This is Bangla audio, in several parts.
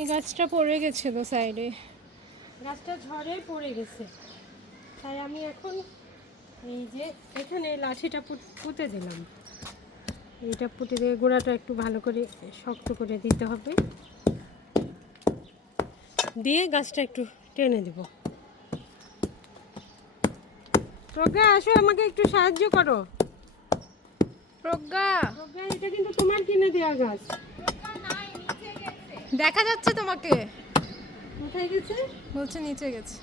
এই গাছটা পড়ে গেছে তো সাইডে, গাছটা ঝড়ে পড়ে গেছে, তাই আমি এখন এই যে এখানে লাঠিটা পুঁতে দিলাম। এইটা পুঁতে দিয়ে গোড়াটা একটু ভালো করে শক্ত করে দিতে হবে, দিয়ে গাছটা একটু টেনে দেব। প্রজ্ঞা আসো, আমাকে একটু সাহায্য করো। প্রজ্ঞা, প্রজ্ঞা, এটা কিন্তু তোমার কিনে দেওয়া গাছ। দেখা যাচ্ছে তোমাকে। কোথায় গেছে? বলছে নিচে গেছে।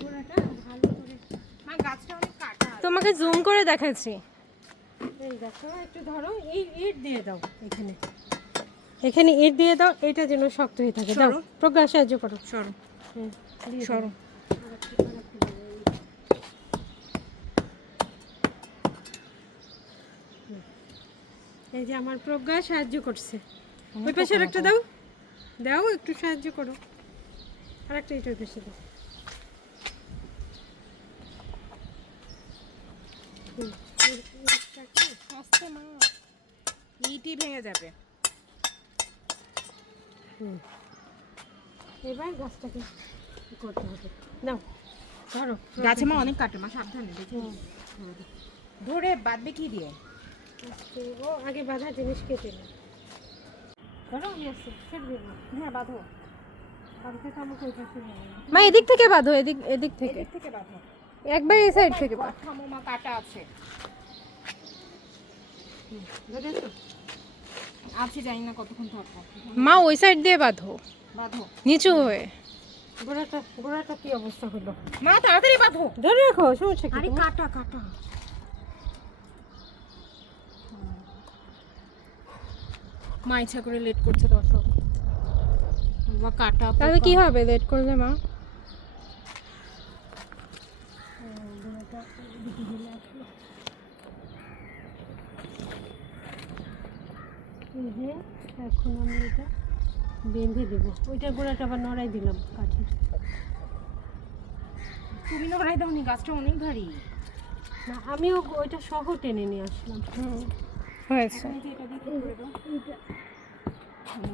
গোড়াটা ভালো করে, মা গাছটা অনেক কাটা। তোমাকে জুম করে দেখাচ্ছি। এই দেখো, একটু ধরো, এই ইট দিয়ে দাও, এখানে এখানে ইট দিয়ে দাও, এটা যেন শক্ত হয়ে থাকে। দাও প্রজ্ঞা, সাহায্য করো। সরো হ্যাঁ, দিয়ে দাও। সরো। এই যে আমার প্রজ্ঞা সাহায্য করছে। ওই পাশে একটা দাও, দাও একটু সাহায্য করো। আর একটা এটা ওই পাশে দাও। আস্তে মা, ইটি ভেঙে যাবে। এবার গাছটাকে করতে হবে। দাও ধরো। গাছে মা অনেক কাটে, মা সাবধানে দেখো। ধরে বাঁধবে কি দিয়ে? ও আগে বাঁধা জিনিস কেটে নাও। ধরো, আমি আসছি, ছেড়ে দেবো। হ্যাঁ বাঁধো। বাঁধতে তো আমাকে ওই পাশে যাবে না। মা এদিক থেকে বাঁধো, এদিক থেকে। এদিক থেকে বাঁধো। একবার এই সাইড থেকে বাঁধো। থামো মা, কাটা আছে। ধরেছো? আছি, জানি না কতক্ষণ থাকবো। মা ওই সাইড দিয়ে বাঁধো, বাঁধো। নিচু হয়ে। গোড়াটা কি অবস্থা হলো? মা তাড়াতাড়ি বাঁধো। ধরে রাখো, সমস্যা কি? আরে তোমার? কাটা কাটা। মা ইচ্ছা করে লেট করছে দর্শক। বা কাটা তাহলে কি হবে লেট করলে মা? এখন আমি এটা বেঁধে দেবো। ওইটা গোড়াটা আবার নড়াই দিলাম কাঠে। তুমি নড়াই দাওনি, গাছটা অনেক ভারী। না, আমিও ওইটা সহ টেনে নিয়ে আসলাম। হয়েছে। এই যে এটা দিয়ে কি করে দাও?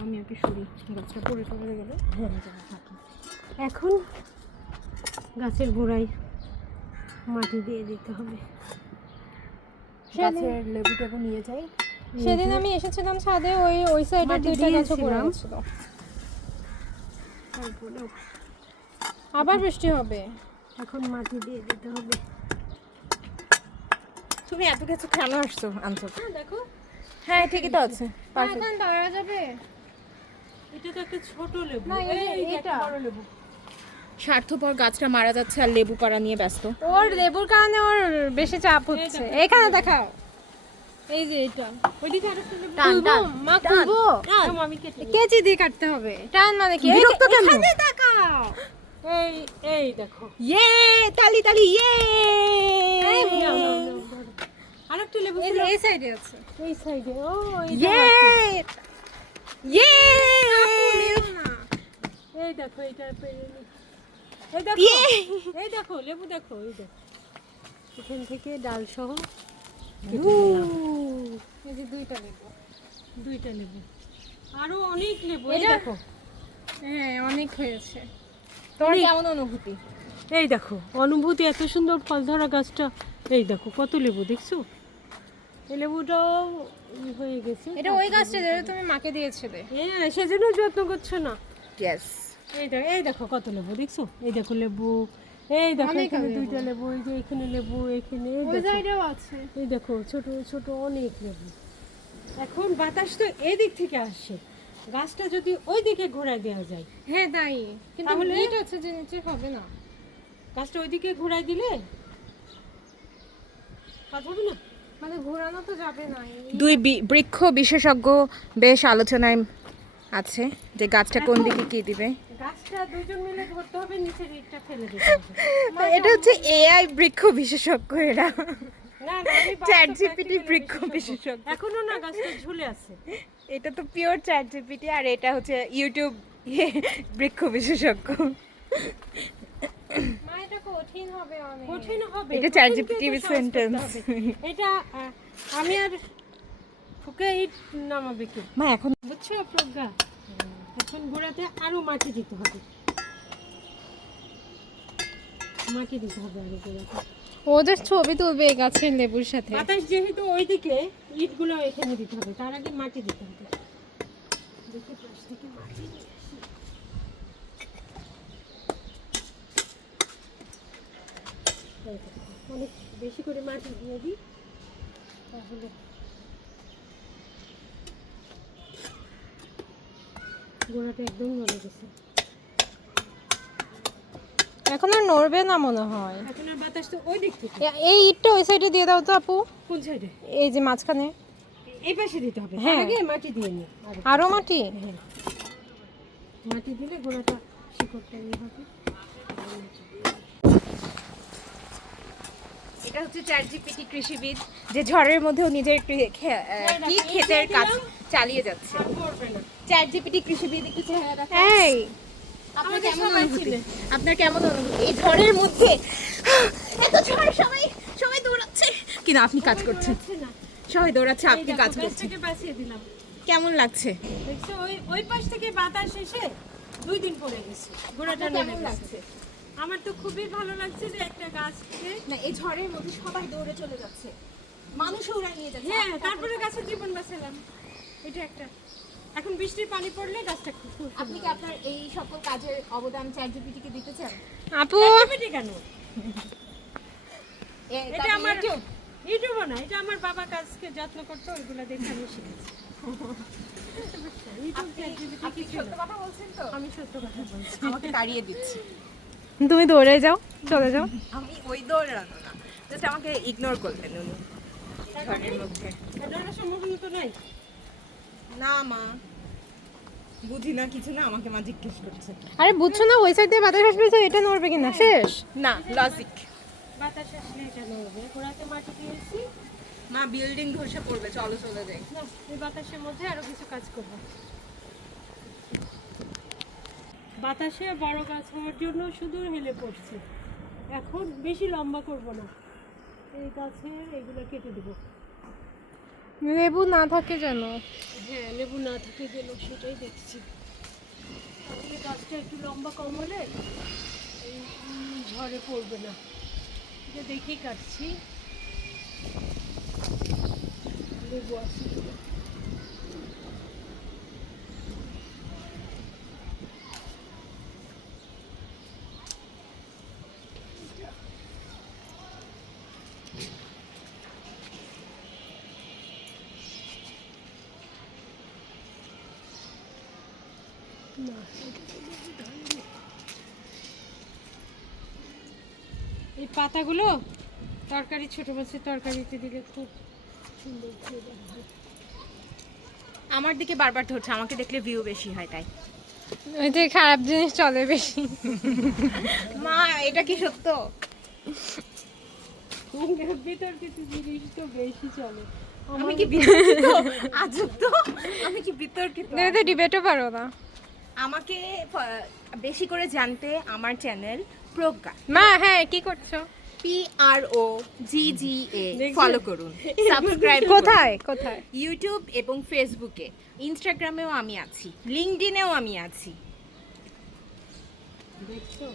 আমি ওকে সরি, গাছটা পড়ে চলে গেলে। এখন গাছের গোড়ায় মাটি দিয়ে দিতে হবে। গাছের লেবু টেবু নিয়ে যাই। সেদিন আমি এসেছিলাম ছাদে, ওই সাইডে মাটি দুইটা গাছ পড়ে দিয়েছিলাম। গেছিল। আবার বৃষ্টি হবে, এখন মাটি দিয়ে দিতে হবে। তুমি এত কিছু কেন আনছো? দেখো, হ্যাঁ ঠিকই তো আছে। এখন পাওয়া যাবে। এটা তো একটা ছোট লেবু। না, এই যে এই যে একটা এটা। বড় লেবু। স্বার্থপর গাছটা মারা যাচ্ছে আর লেবু পাড়া নিয়ে ব্যস্ত। ওর লেবুর কারণে ওর বেশি চাপ হচ্ছে। এখানে দেখাও, এই যে এটা। ওইদিকে আরেকটা লেবু। টান, খুলবো? টান, মা টান, খুলবো? টান। থামো, আমি কেচি দিয়ে কাটতে হবে। টান মানে কি? বিরক্ত কেন? এখানে দেখাও। এই দেখো। ইয়ে, তালি তালি ইয়ে। নাও, নাও, নাও, ধরো। আরেকটা লেবু ছিল। এই সাইডে আছে। এই সাইডে। ও এই ইয়ে, ইয়ে। এই দেখো, এটা পেরে নি। এই দেখো, ইয়ে। এই দেখো লেবু, দেখো এই দেখো। এখান থেকে ডাল সহ এই যে দুইটা লেবু। আরো অনেক লেবু, এই দেখো। হ্যাঁ অনেক হয়েছে। তোমার কেমন অনুভূতি? এই দেখো, অনুভূতি, এত সুন্দর ফল ধরা গাছটা। এই দেখো কত লেবু, দেখছো? এই লেবুটাও হয়ে গেছে। এটা ওই গাছটা যেটা তুমি মাকে দিয়েছিলে। হ্যাঁ, সেজন্য যত্ন করছো না। ইয়েস। এই দেখো কত লেবু, দেখছো? এই দেখো লেবু, এই দেখো অনেক এখানে লেবু। দুইটা লেবু, এই যে এখানে লেবু, এখানে এই ওই দেখো। সাইডেও আছে। এই দেখো ছোট ছোট অনেক লেবু। এখন বাতাস তো এদিক থেকে আসে, গাছটা যদি ওই দিকে ঘোরায় দেওয়া যায়। হ্যাঁ তাই, কিন্তু তাহলে- ইট আছে যে নিচে হবে না। গাছটা ওইদিকে ঘোরায় দিলে কাজ হবে না। মানে ঘোরানো তো যাবে না। দুই বৃক্ষ বিশেষজ্ঞ বেশ আলোচনায় আছে যে গাছটা কোন দিকে কি দিবে। গাছটা দুইজন মিলে ধরতে হবে, নিচের ইটটা ফেলে দিতে হবে। এটা হচ্ছে এআই বৃক্ষ বিশেষজ্ঞ এরা, না না, আমি চ্যাট বাস্তব জিপিটি practical বৃক্ষ বিশেষজ্ঞ। বিশেষজ্ঞ। এখনো না গাছটা ঝুলে আছে। এটা তো পিওর চ্যাট জিপিটি আর এটা হচ্ছে ইউটিউব বৃক্ষ বিশেষজ্ঞ। মা এটা কঠিন হবে অনেক। কঠিন হবে, এটা কঠিনকে ChatGPT তো সহজ করতে sentence। হবে। এটা আমি আর ফুকে ইট নামাবে কি মা এখন বুঝছো প্রজ্ঞা? এখন গোড়াতে আরো মাটি দিতে হবে, মাটি দিতে হবে আরো গোড়াতে। ওদের ছবি তুলবে এই গাছের লেবুর সাথে। বাতাস যেহেতু ওইদিকে, ইটগুলো এখানে দিতে হবে, তার আগে মাটি দিতে হবে। দেখে পাশ থেকে মাটি নিয়ে আসি। এই দেখো, অনেক বেশি করে মাটি দিয়ে দিই, তাহলে গোড়াটা একদম নড়ে গেছে। এখন আর নড়বে না মনে হয়। এখন আর বাতাস তো ওই দিক থেকে। এই ইটটা ওই সাইডে দিয়ে দাও তো আপু, কোন সাইডে? এই যে মাঝখানে। এই পাশে দিতে হবে, হ্যাঁ। আগে মাটি দিয়ে নি। আরো মাটি? হ্যাঁ, মাটি দিলে গোড়াটা শিকড়টা এই হবে। এটা হচ্ছে ChatGPT কৃষিবিদ, যে ঝড়ের মধ্যেও নিজের কি ক্ষেতের কাজ চালিয়ে যাচ্ছে। আর করবে না। ChatGPT কৃষিবিদ একটু চেহারা দেখা। এই আপনার আমাদের কেমন সবাই অনুভূতি? ছিলেন। আপনার কেমন অনুভূতি এই ঝড়ের মধ্যে? এত ঝড়, সবাই সবাই দৌড়াচ্ছে, কিন্তু আপনি কাজ করছেন। হচ্ছে না। সবাই দৌড়াচ্ছে, আপনি এই দেখো, কাজ গাছ করছেন। থেকে বাঁচিয়ে দিলাম। কেমন লাগছে? দেখছো ওই ওই পাশ থেকে বাতাস এসে 2 দিন পরে গেছে, গোড়াটা আপনার নড়ে কেমন গেছে। লাগছে? আমার তো খুবই ভালো লাগছে যে একটা গাছকে, না, এই ঝড়ের মধ্যে সবাই দৌড়ে চলে যাচ্ছে, মানুষও উড়াই নিয়ে যাচ্ছে। হ্যাঁ, তারপরে গাছের জীবন বাঁচালাম। এটা একটা, এখন বৃষ্টির পানি পড়লে গাছটা খুব ফুল আপনি কি আপনার এই সকল কাজের অবদান ChatGPT কে দিতে চান? আপু ফুটবে কেন? এটা তাহলে আমার YouTube? ইউটিউব না, এটা আমার বাবা কাজকে যত্ন করতো, ওইগুলো দেখে আমি শিখেছি। ইউটিউব ChatGPT আপনি কিছু সত্য না। কথা বলছেন তো? আমি সত্য কথা বলছি। আমাকে তাড়িয়ে দিচ্ছি। তুমি দৌড়ে যাও, চলে যাও। আমি ওই দৌড়ানো না, জাস্ট আমাকে ইগনোর করলেন উনি ঝড়ের মধ্যে। এটা সম্ভাবনা তো নাই। না মা, বুঝি না কিছু না, আমাকে মা জিজ্ঞেস করছে। আরে বুঝছো না, ওই সাইড দিয়ে বাতাস আসবে তো এটা নড়বে কিনা, শেষ। না, লজিক। বাতাস আসলে এটা নড়বে। গোড়াতে মাটি দিয়েছি, মা বিল্ডিং ধসে পড়বে, চলো চলে যাই। না এই বাতাসের মধ্যে আরো কিছু কাজ করব। বাতাসে বড় গাছ হওয়ার জন্য শুধু হেলে পড়ছে। এখন বেশি লম্বা করব না, এই গাছের এগুলো কেটে দেবো। লেবু না থাকে যেন। হ্যাঁ, লেবু না থাকে গেল, সেটাই দেখছি। তাহলে গাছটা একটু লম্বা কম হলে এই ঝড়ে পড়বে না। এটা দেখেই কাটছি। লেবু আছে। না, এই পাতাগুলো তরকারি, ছোট মাছের তরকারিতে দিলে খুব সুন্দর ফ্লেভার হয়। আমার দিকে বারবার ধরছে, আমাকে দেখলে ভিউ বেশি হয় তাই। ওই যে খারাপ জিনিস চলে বেশি। মা এটা কি সত্য? বিতর্কিত জিনিস তো বেশি চলে। আমি কি বিতর্কিত? আজব তো, আমি কি বিতর্কিত? তুমি তো ডিবেটও পারো না। আমাকে বেশি করে জানতে আমার চ্যানেল প্রজ্ঞা, মা হ্যাঁ, কি করছো? PROGGA দেখছেন? ফলো করুন, সাবস্ক্রাইব করুন। কোথায় কোথায়? ইউটিউব এবং ফেসবুকে, ইনস্টাগ্রামেও আমি আছি, লিঙ্কডইনেও আমি আছি। দেখছো,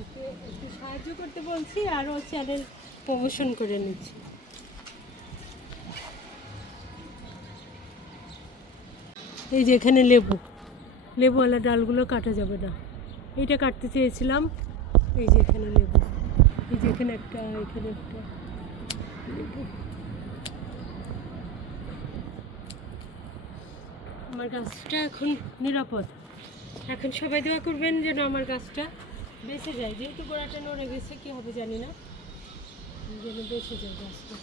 ওকে একটু সাহায্য করতে বলছি, আরও চ্যানেল প্রমোশন করে নিচ্ছি। এই যে এখানে লেবু, লেবুওয়ালা ডালগুলো কাটা যাবে না, এইটা কাটতে চেয়েছিলাম। এই যে এখানে লেবু, এই যে এখানে একটা, এখানে একটা লেবু। আমার গাছটা এখন নিরাপদ। এখন সবাই দোয়া করবেন যেন আমার গাছটা বেঁচে যায়, যেহেতু গোড়াটা নড়ে গেছে, কি হবে জানি না, যেন বেঁচে যায় গাছটা।